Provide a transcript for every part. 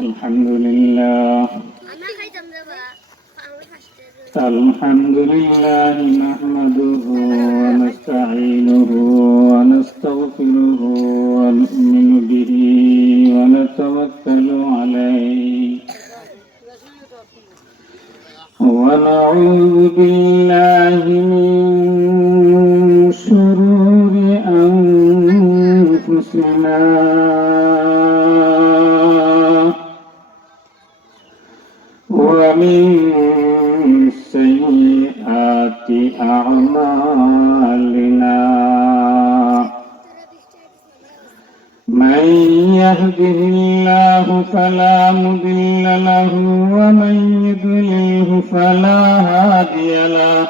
الحمد لله الحمد لله نحمده ونستعينه ونستغفره ونؤمن به ونتوكل عليه ونعوذ بالله من شرور أنفسنا ومن سيئات أعمالنا من يهده الله فلا مضل له ومن يضلله فلا هادي له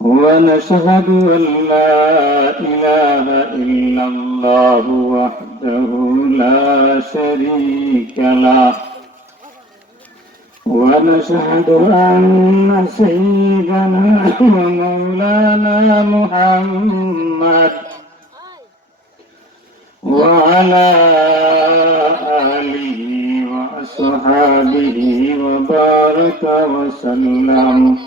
ونشهد أن لا إله إلا الله وحده لا شريك له ونشهد أن سيدنا ومولانا محمد وعلى آله وأصحابه وبارك وسلم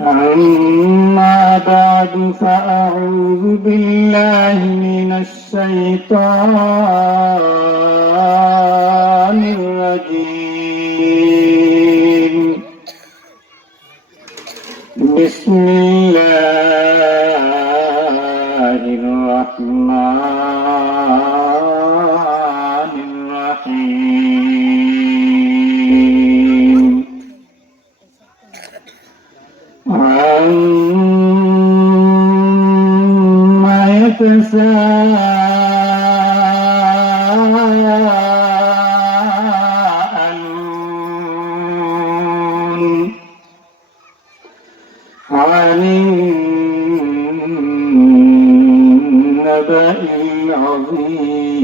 أما بعد فأعوذ بالله من الشيطان الرجيم بسم الله الرحمن الرحيم عما يتساءلون عن النبأ العظيم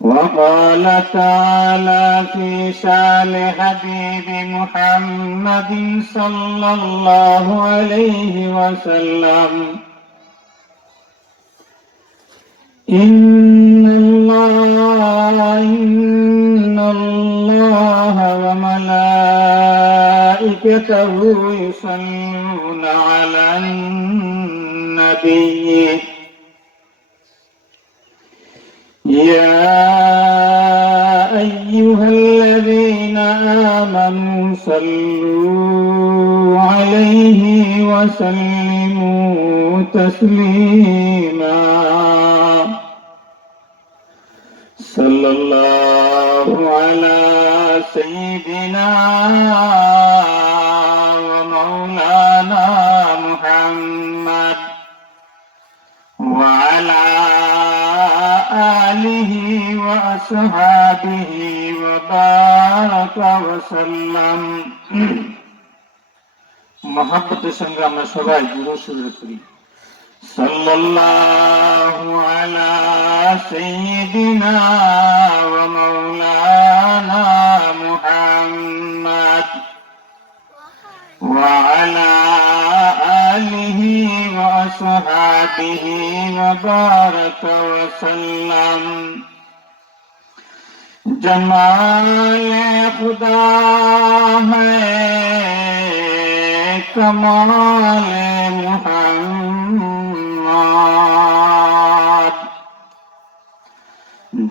وقال تعالى في شأن حبيب محمد صلى الله عليه وسلم إن الله وملائكته يصلون على النبي يا أيها الذين آمنوا صلوا عليه وسلموا تسليما صلى الله على سيدنا ومولانا محمد وعلى آله وأصحابه وبارك وسلم محبت संग्राम সবাই জোরে সুরে করি সাল্লাল্লাহু আলা সাইয়্যিদিনা ওয়া মাওলানা মুহাম্মদ ওয়া আলা আলিহি ওয়া আসহাবিহি ওয়া বারাকা ওয়া সাল্লাম जमाले खुदा है कमाले मुहम्मद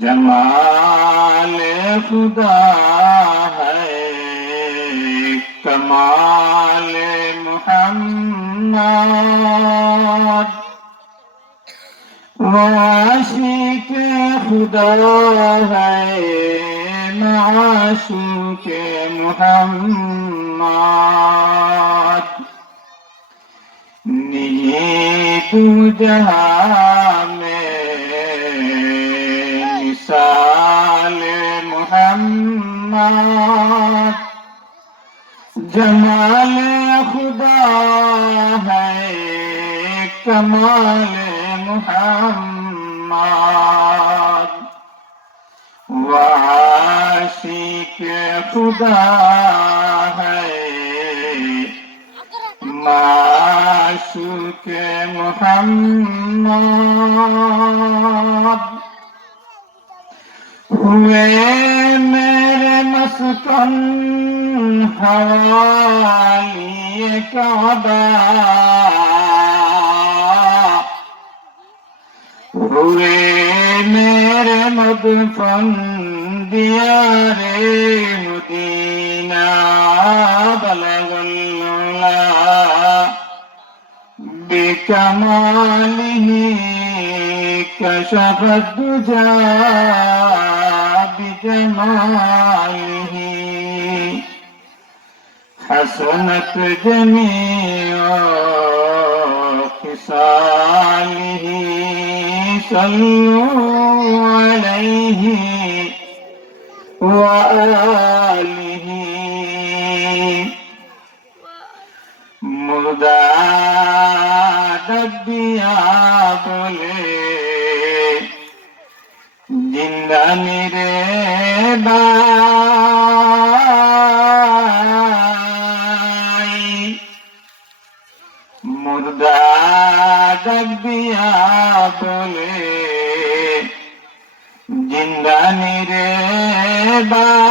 जमाले खुदा है कमाले मुहम्मद आशिक खुदा है माशूक मुहम्मद निये तू जहां में मिसाल मुहम्मद जमाल खुदा है कमाल मुहम्मद वाशिक खुदा है माशूक मुहम्मद मोहम्मद हुए मेरे मस्कन हवाली काबा हुए मेरे मदफन दियारे मदीना बलगल्ला बिकमालिही कशफ दुजा बिजमालिही हसनत जमीअ खिसालिही सल्लु अलैहि व आलिही मुर्दा दबिया बोले जिंदानी रे बाई मुर्दा दबिया बोले जिंदानी रे बाई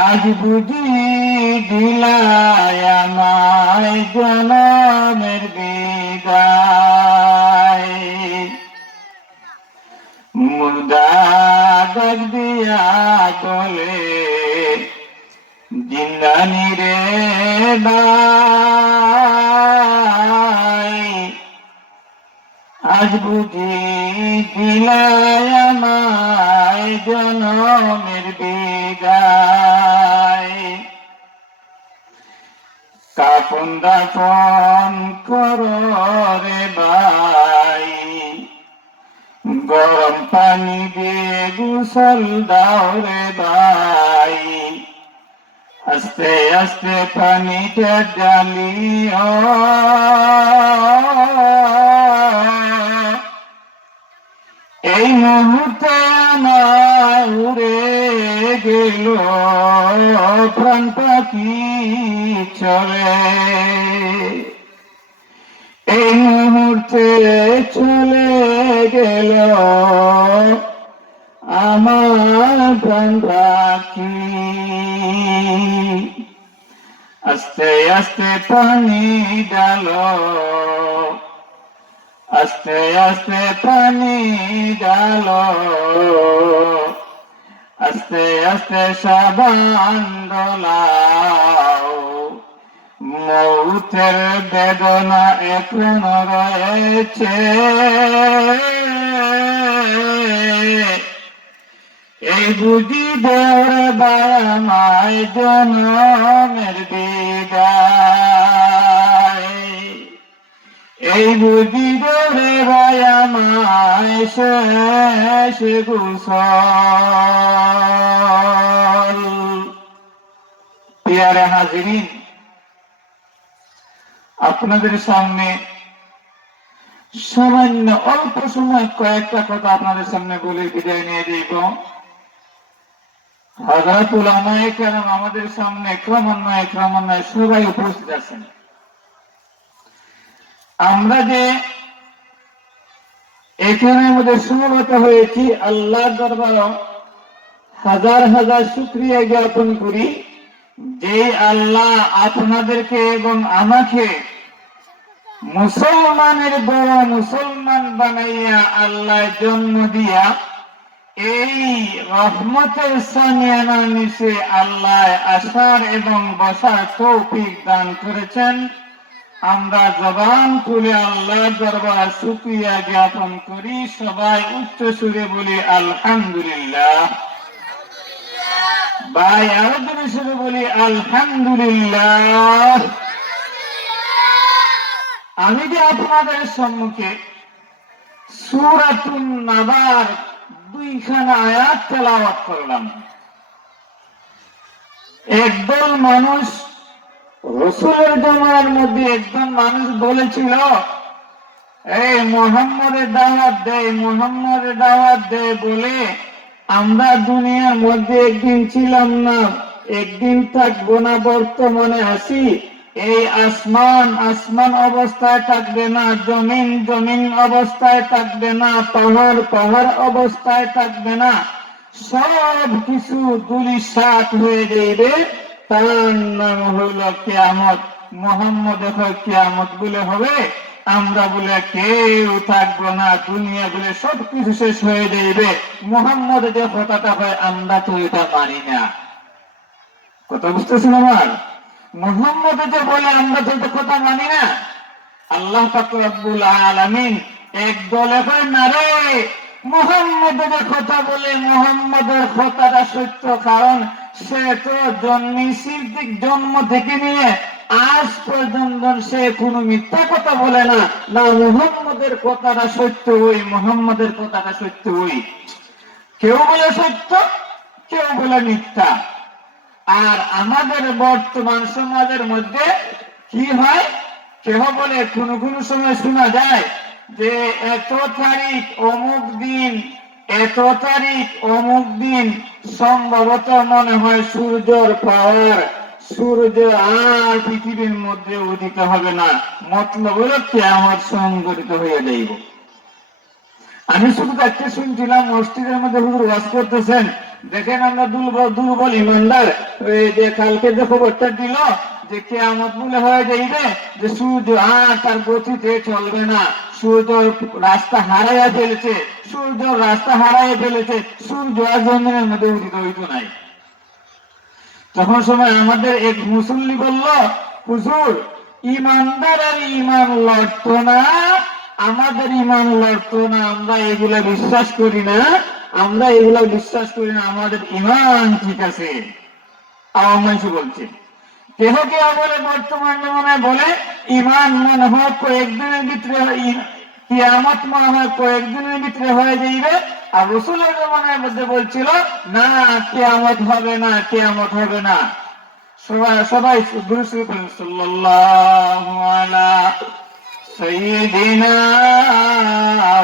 आज बुझी दिलाय আমায় জনমের বিদায় মুর্দা ডাক দিয়া বলে জিন্দানি রে ভাই আজ বুঝি দিলায় আমায় জনমের বিদায় কাফন দাফন করো রে ভাই গরম পানি দিয়ে গোসল দাও রে ভাই আস্তে আস্তে পানিটা জ্বালিও এই মুহূর্তে আমার উড়ে গেল প্রাণ পাখি চলে এই মুহূর্তে চলে গেল আমার প্রাণ পাখি আস্তে আস্তে পানি ডালো আস্তে আস্তে পানি ডালো আস্তে আস্তে সাবান দোলাও মৌতের বেদনা এখন রয়েছে এই বুঝি দৌড় বায়ামায় জনমের বিদায় এই বুঝি দৌড়ে বায়ামায় শেষ গোসল প্রিয় হাজিরিন আপনাদের সামনে সামান্য অল্প সময় কয়েকটা কথা আপনাদের সামনে বলে বিদায় নিয়ে দিব হযরত উলামায়ে কেরাম আমাদের সামনে ক্রমান্বয়ে সবাই উপস্থিত আছেন আমরা যে এখানে আমাদের সমবেত হয়েছি আল্লাহর দরবারে হাজার হাজার শুকরিয়া জ্ঞাপন করি যে আল্লাহ আপনাদেরকে এবং আমাকে মুসলমানের বড় মুসলমান বানাইয়া আল্লাহ জন্ম দিয়া এই রহমতের সামিয়ানার নিচে আল্লাহ আসার এবং বসার তৌফিক দান করেছেন আমরা জবান খুলে আল্লাহর দরবারে শুকরিয়া জ্ঞাপন করি সবাই উচ্চ সুরে বলি আলহামদুলিল্লাহ ভাই আরো জোরে সুরে বলি আলহামদুলিল্লাহ আমি যে আপনাদের সম্মুখে সূরাতুন নাবার দুইখানা আয়াত তেলাওয়াত করলাম একদল মানুষ রাসূলের জামানার মধ্যে একজন মানুষ বলেছিল এই মুহাম্মদের দাওয়াত দে বলে আমরা দুনিয়ার মধ্যে একদিন ছিলাম না একদিন থাকবো না বর্তমানে আছি এই আসমান আসমান অবস্থায় থাকবে না, জমিন জমিন অবস্থায় থাকবে না, পাহাড় পাহাড় অবস্থায় থাকবে না, সব কিছু ধূলিসাৎ হয়ে যাইবে। তার নাম হইল কিয়ামত। মোহাম্মদ এখন কিয়ামত বলে হবে, আমরা বলে কেউ থাকবো না, দুনিয়া বলে সবকিছু শেষ হয়ে যাইবে। মোহাম্মদ যে কথাটা হয় আমরা তো এটা মানি না। কথা বুঝতেছেন আমার? মুহাম্মদ যে বলে আমরা তো এটা কথা মানি না। আল্লাহ পাক রব্বুল আলামিন এক দলে কয় না রে, মুহাম্মদ যে কথা বলে মুহাম্মদের কথাটা সত্য, কারণ সে তো জন্ম থেকে নিয়ে আজ পর্যন্ত সে কোনো মিথ্যা কথা বলে না। না মুহাম্মদের কথাটা সত্য ওই, মুহাম্মদের কথাটা সত্য ওই। কেউ বলে সত্য, কেউ বলে মিথ্যা। আর আমাদের বর্তমান সমাজের মধ্যে কি হয়, কেহ বলে কোন কোন সময় শোনা যায় যে এত তারিখ অমুক দিন, এত তারিখ অমুক দিন সম্ভবত মনে হয় সূর্যের পাওয়ার, সূর্য আর পৃথিবীর মধ্যে উদিত হবে না, মতলব হলো কিয়ামত সংঘটিত হয়ে যাইব। আমি শুধু একটা শুনছিলাম মসজিদের মধ্যে হুজুর ওয়াজ করতেছেন, দেখেন আমরা দুর্বল ইমানদার, এই যে কালকে যে খবরটা দিল যে কিয়ামত বলে হয়ে যাইবে, যে সূর্য আর তার গতিতে চলবে না, সূর্য রাস্তা হারাইয়া ফেলেছে, সূর্য রাস্তা হারাইয়া ফেলেছে, সূর্য আর জমিনের মধ্যে উদিত হইতো নাই। তখন সময় আমাদের এক মুসল্লি বলল, হুজুর ইমানদারের ইমান লড়তো না, আমাদের ইমান লড়তো না, আমরা এগুলা বিশ্বাস করি না, আমরা এগুলা বিশ্বাস করি না, আমাদের ইমান ঠিক আছে। আওয়াম মানুষ বলছে। কেহ কেহ বলে বর্তমান জমানায় বলে ইমান মনে হয় কয়েকদিনের ভিতরে, কিয়ামত মনে হয় কয়েকদিনের ভিতরে হয়ে যাইবে। আর রাসূলের জমানার মধ্যে বলছিল না কিয়ামত হবে না, কিয়ামত হবে না। সবাই সাল্লাল্লাহু আলা সাইয়্যিদিনা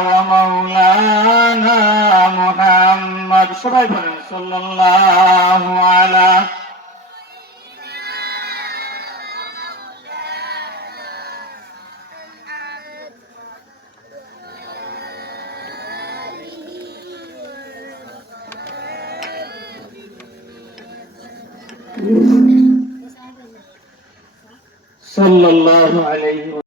ওয়া মাওলানা মুহাম্মদ, সবাই বলেন সাল্লাল্লাহু আলা। সাল্লাল্লাহু আলাইহি